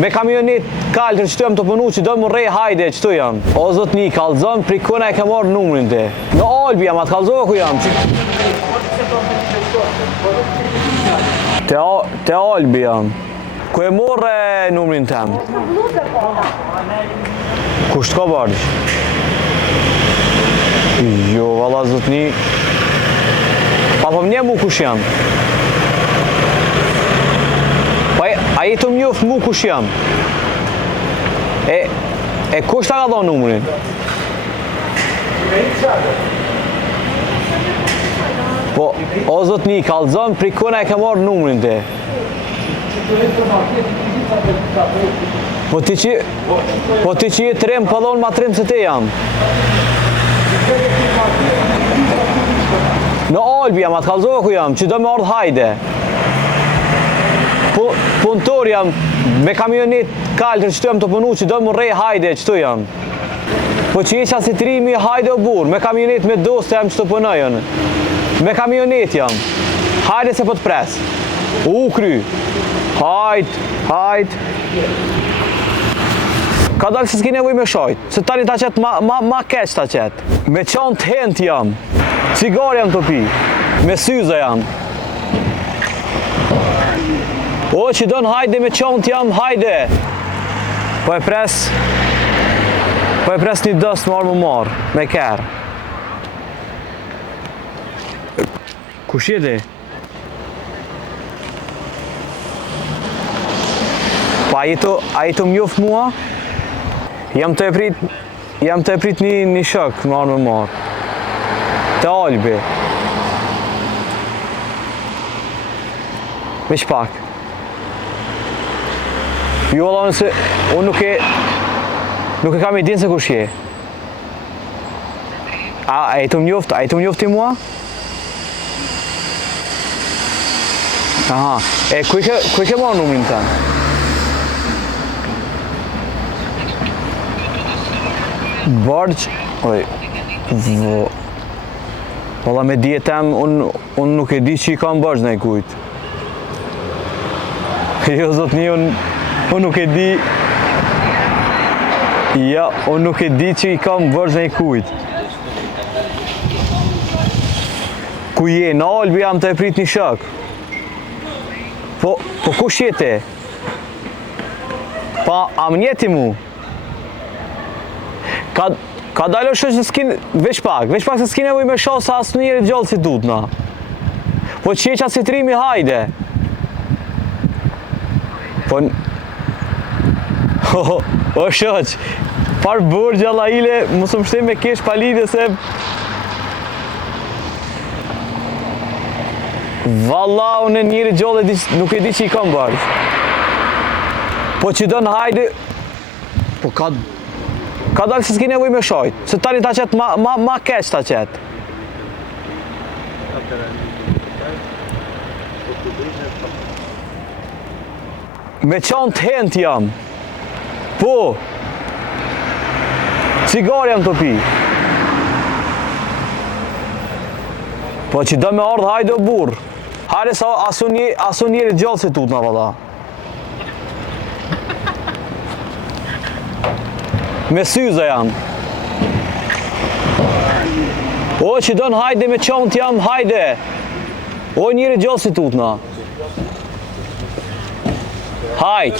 me kamionet kaltër që të jam të punu që do më rej hajde që të jam. O zotni, kalzon, pri këna e ke marrë numrin te. Në Albi jam, atë kalzova ku jam. Te Albi jam. Ku e morë numrin tem? Kusht ka bardësh? Jo, valla zotni. Pa po mnje mu kush jam. A i të mjof mu kush jam. E kush ta ka dhonë numrin? Po, o zotni, kalzon, pri këna e ke marrë numrin te. Po ti që je trem, pa dhonë ma trem se te jam. Në Albi jam, atë kalzova ku jam, që do me ardhë hajde. Punëtor jam, me kamionet kaltër që të jam të punu, që do më rej hajde, që të jam. Po që isha si trimi hajde o burë, me kamionet me doste jam që të punojën. Me kamionet jam. Hajde se po të pres. U kry. Hajt. Ka dalë se s'ki nevoj me shajt, se tani ta qetë ma keq ta qetë. Me qanë të hent jam, cigar jam të pi, me syza jam. O, që donë hajde me qanë të jam, hajde. Po e pres një dëst marë më marë, me kërë. Kush jeti? Pa a i të mjof mua? Jam të e prit një shok, marë më marë. Te Albi. Veç pak. Jo, Allah, nëse unë nuk e kam i dinë se kush je. A i të mjoft ti mua? Aha, ku i ke marrë numrin tënë? Bardq, valla me djetem, unë nuk e di që i kam bardq në i kujt. Jo, zotni, unë nuk e di. Ja, unë nuk e di që i kam bardq në i kujt. Ku je, në Albi jam të e prit një shok. Po kush jete? Pa, a më njeti mu? Ka dalë është që s'kin, veç pak se s'kin nevoj me shoh sa asë njëri gjallë si tut na. Po që eqa si trimi hajde. Po... O shoq, par burë gjalla ile, musë më shtem me kesh palidhe se... Valla, unë e njëri gjallë nuk e di që i kam bardh. Po që donë hajde... Po ka dalë se s'ki nevoj me shajt, se tani ta qetë ma keq ta qetë. Me qanë të hent jam. Po. Cigar jam të pi. Po që do me ardhë hajde o burë. Hajde sa asu njeri gjallë se tut na valla. Me syza jam. O, që donë hajde me qanë të jam, hajde. O, njëri gjallë si tut na. Hajde.